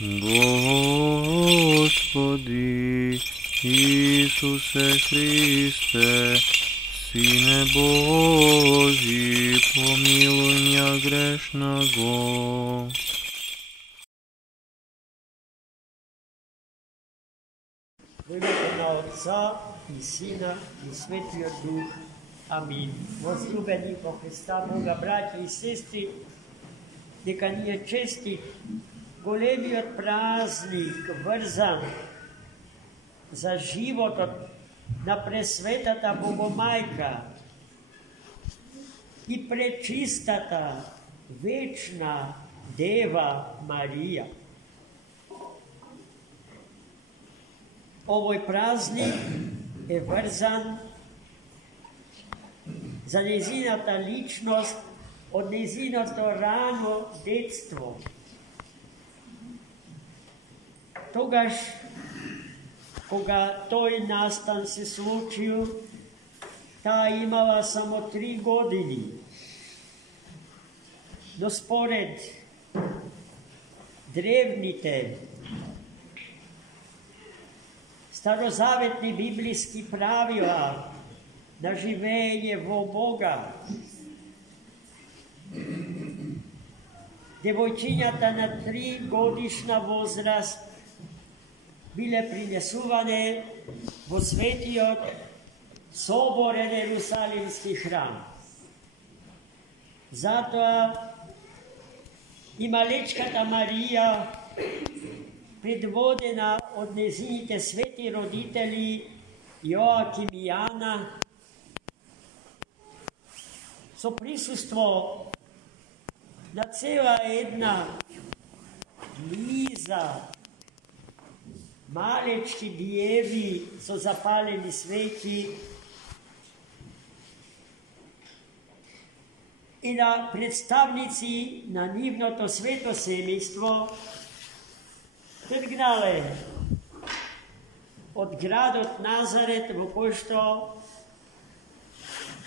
Господи Исусе Христе, Сине Божий, помилуй меня грешного. В ім'я Отця і Сина і Святого Духа. Амінь. Возлюбені по Христа Бога, браті і сестри, нека ние честит големиот празник врзан за животот на Пресветата Богомајка и пречистата вечна Дева Марија. Овој празник е врзан за незината личност од незиното рано детство. Тогаш, кога тој настан се случил, таа имала само 3 години. Но според древните старозаветни библиски правила на живење во Бога, девојчињата на 3 годишна возраст биле принесуване во светиот соборен Ерусалимски храм. Затоа и малечката Марија, предводена од незините свети родители Јоаким и Јана, со присуство на цела една низа малечки диеви со запалени свеќи и на представници на нивното свето семејство тргнале од градот Назарет, во кој што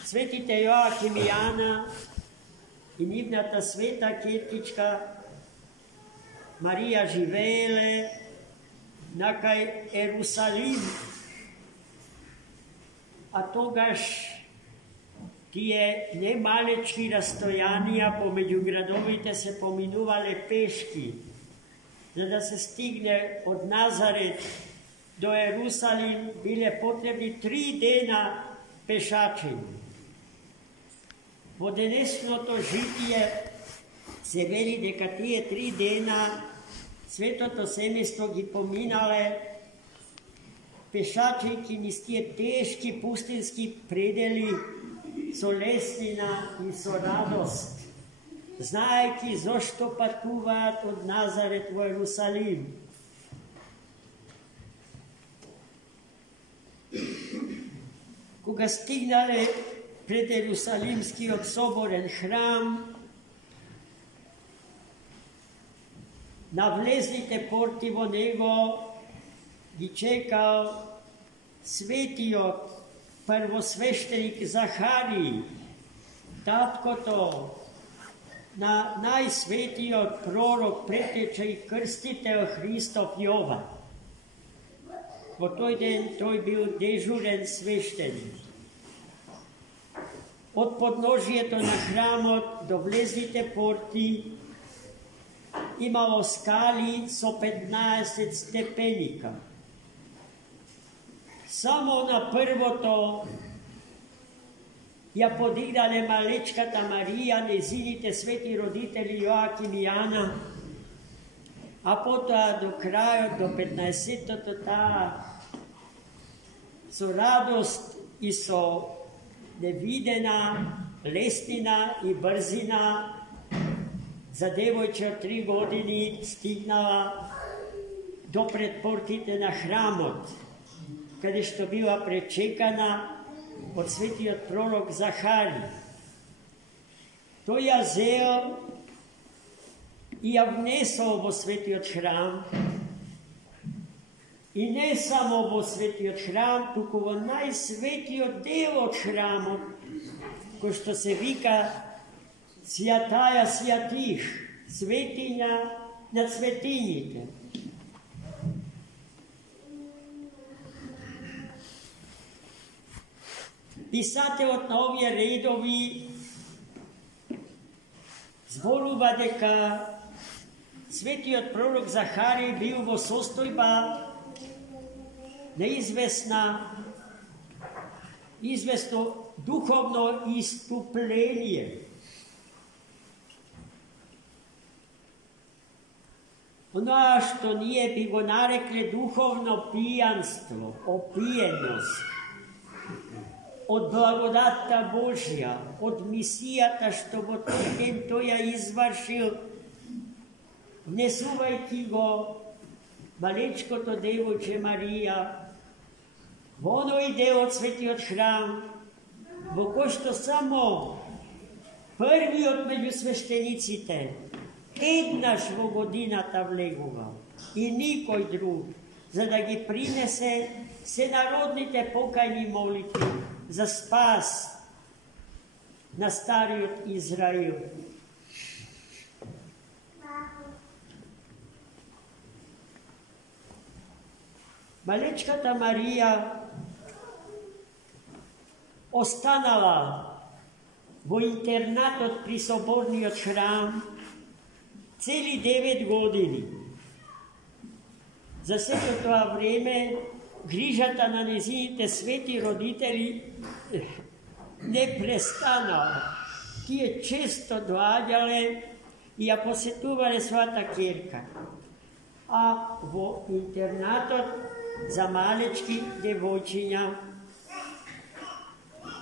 светите Јоаким и Јана и нивната света кетичка Марија живееле накај Ерусалим. А тогаш тие немалечки растојанија помеѓу градовите се поминувале пешки, за да се стигне од Назарет до Ерусалим биле потребни 3 дена пешачење. Во денешното житие се вели дека тие 3 дена светото семејство ги поминале пешачејќи низ тие тешки пустински предели со леснина и со радост, знаејќи зошто патуваат од Назарет во Ерусалим. Кога стигнале пред Ерусалимскиот соборен храм, на влезните порти во него ги чекал светиот првосвештеник Захари, таткото на најсветиот пророк, претеча и крстител Христов Јован. Во тој ден тој бил дежурен свештеник. Од подножието на храмот до влезните порти имало скали со 15 степеника. Само на првото ја подигнале малечката Марија, незините свети родители Јоаким и Јана, а потоа до крајот, до 15-тото, таа со радост и со невидена леснина и брзина за девојче од 3 години стигнала до предпортите на храмот, каде што била пречекана од светиот пророк Захари. Тој ја зел и ја внесол во светиот храм, и не само во светиот храм, туку во најсветиот дел од храмот, кој што се вика Свјатаја свјатих, светиња на светињите. Писателот на овие редови зборува дека светиот пророк Захари бил во состојба на известно духовно иступление. Оноа што ние би го нарекле духовно пијанство, опиеност, од благодатта Божја, од мисијата што во тој ден тој ја извршил, внесувајќи го малечкото девојче Марија во оној дел од светиот храм, во кој што само првиот меѓу свештениците еднаш во годината влегувал и никој друг, за да ги принесе сенародните покајни молитви за спас на стариот Израил. Малечката Марија останала во интернатот при соборниот храм цели 9 години. За сето тоа време грижата на незините свети родители не престанала. Тие често доаѓале и ја посетувале својата ќерка. А во интернатот за малечки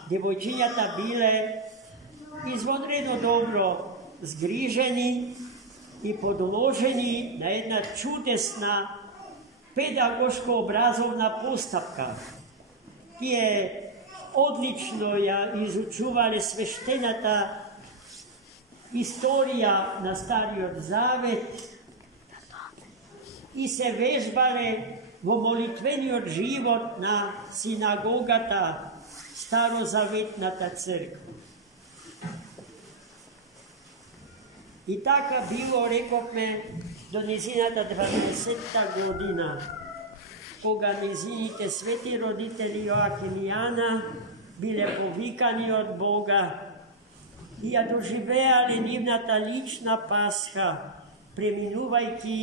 девојчињата биле извонредно добро згрижени и подложени на една чудесна педагошко-образовна постапка. Тие одлично ја изучувале свештената историја на Стариот Завет и се вежбале во молитвениот живот на синагогата, Старозаветната црква. И така било, рековме, до незината 12-та година, кога незините свети родители Јоаким и Јана биле повикани од Бога и ја доживеале нивната лична Пасха, преминувајќи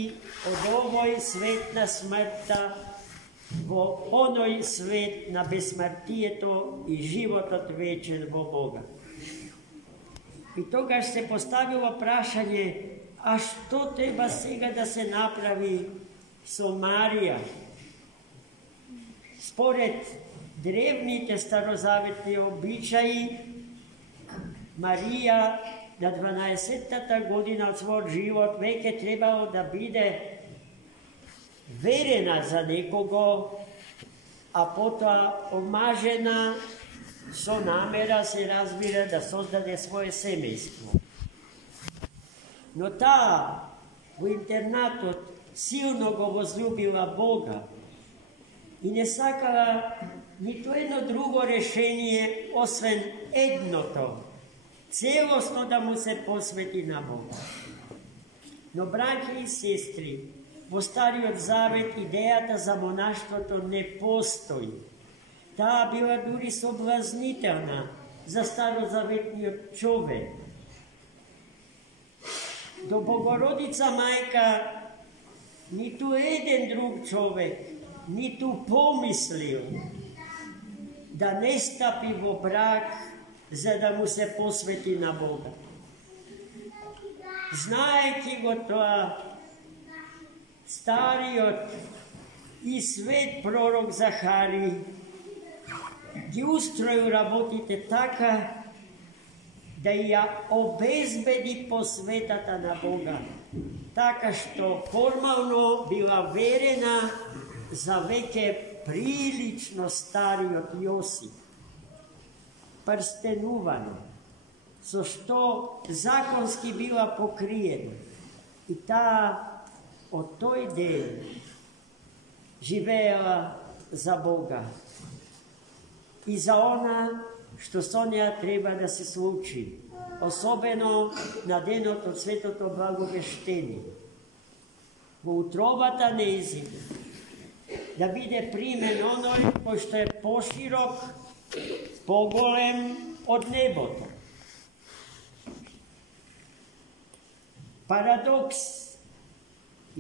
од овој свет на смртта во оној свет на безсмртието и животот вечен во Бога. И тогаш се поставило прашање, а што треба сега да се направи со Марија? Според древните старозаветни обичаи, Марија на 12-та година од својот живот веќе требало да биде верена за некого, а потоа омажена со намера, се разбира, да создаде своје семејство. Но таа во интернатот силно го возлюбила Бога и не сакала ниту едно друго решение, освен едното, целосно да му се посвети на Бога. Но, браќи и сестри, во Стариот Завет идејата за монаштвото не постои. Таа била дури соблазнителна за старозаветниот човек. До Богородица мајка ниту еден друг човек ниту помислил да не стапи во брак за да му се посвети на Бога. Знаејќи го тоа, стариот и свет пророк Захари ги устроил работите така да ја обезбеди посветата на Бога, така што формално била верена за веќе прилично стариот Јосип, прстенувано, со што законски била покриена. И таа од тој ден живеела за Бога и за она што со неа треба да се случи, особено на денот од Светото Благовештение. во утробата нејзина, да биде примен оној кој што е поширок, поголем од небото. Парадокс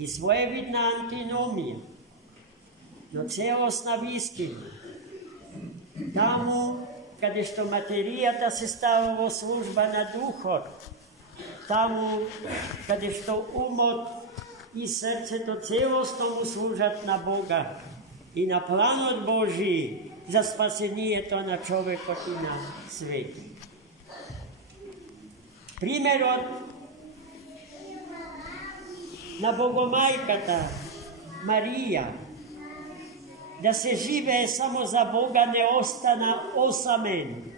и своевидна антиномија, но целосна вистина. Таму каде што материјата се става во служба на духот, таму каде што умот и срцето целосно му служат на Бога и на планот Божи за спасението на човекот и на светот. Примерот на Богомајката Марија да се живее само за Бога не остана осамен.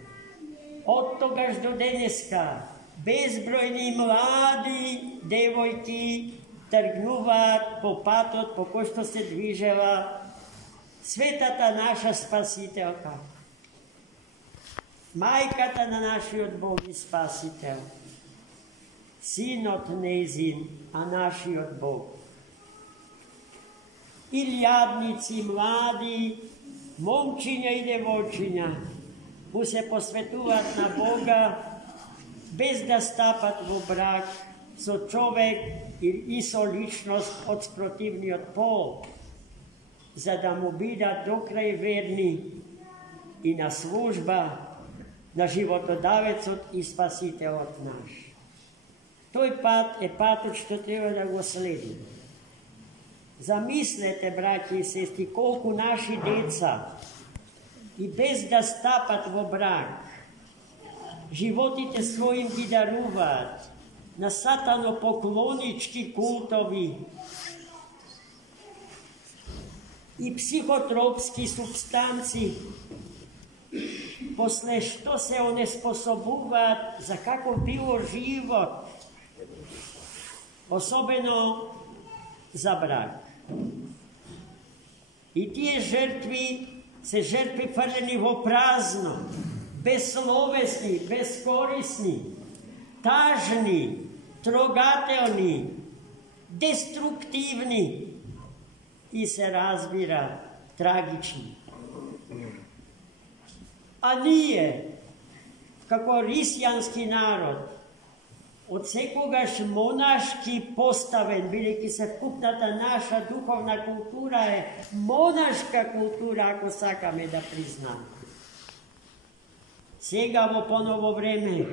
Од тогаш до денеска безбројни млади девојки тргнуваат по патот по кој што се движела светата наша спасителка, мајката на нашиот Бог и Спасител, синот нејзин, а нашиот Бог. Илјадници, млади, момчиња и девојчиња му се посветуваат на Бога без да стапат во брак со човек и со личност од спротивниот пол, за да му бидат докрај верни и на служба на животодавецот и Спасителот наш. Тој пат е патот што треба да го следиме. Замислете, браќи и сестри, колку наши деца и без да стапат во брак, животите своим ги даруваат на сатанопоклонички култови и психотропски субстанци, после што се онеспособуваат за каков било живот, особено за брак. И тие жртви се жртви фрлени во празно, безсловесни, безкорисни, тажни, трогателни, деструктивни и се разбира трагични. А ние, како рисјански народ, од секогаш монашки поставен, бидејќи се вкупната наша духовна култура е монашка култура, ако сакаме да признаме. Сега во поново време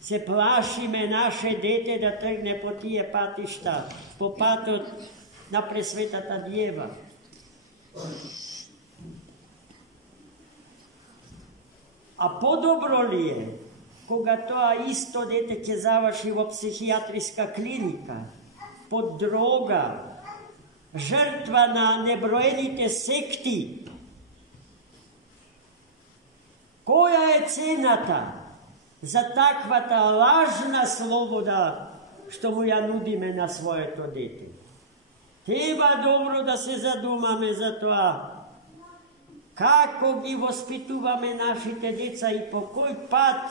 се плашиме наше дете да тргне по тие патишта, по патот на Пресветата Дева. А подобро ли е кога тоа исто дете ќе заврши во психијатриска клиника, под дрога, жртва на неброените секти? Која е цената за таквата лажна слобода што му ја нудиме на своето дете? Треба добро да се задумаме за тоа како ги воспитуваме нашите деца и по кој пат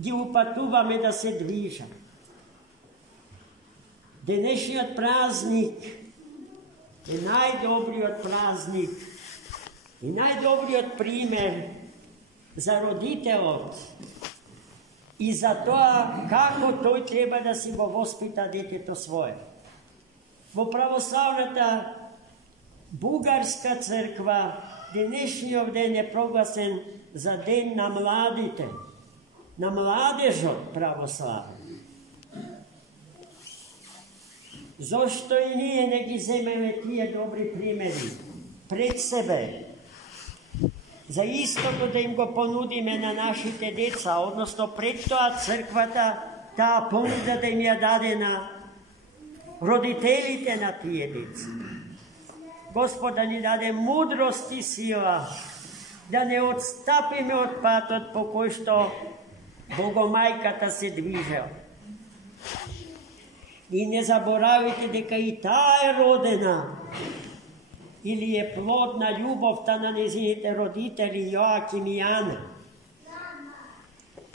ги упатуваме да се движат. Денешниот празник е најдобриот празник и најдобриот пример за родителот и за тоа како тој треба да си го воспита детето свое. Во православната бугарска црква денешниот ден е прогласен за ден на младите, на младежот православен. Зошто и ние не ги земеме тие добри примери пред себе, за истото да им го понудиме на нашите деца, односно пред тоа црквата таа понуда да им ја даде на родителите на тие деца. Господ да ни даде мудрост и сила да не отстапиме од патот по кој што Богомајката се движела. И не заборавите дека и таа е родена или е плод на љубовта на незините родители Јоаким и Ана.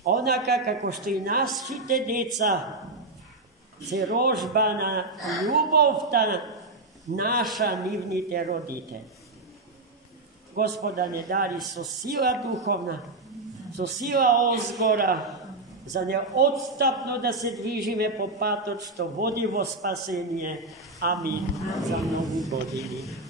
Онака како што и нашите деца se rožba na ljubov ta naša nivnite rodite. Gospoda ne dari so sila duhovna, so sila ozgora, za neodstupno da se dvižime po patoč, to vodi vo spasenje. Amin. Za mnogi godini.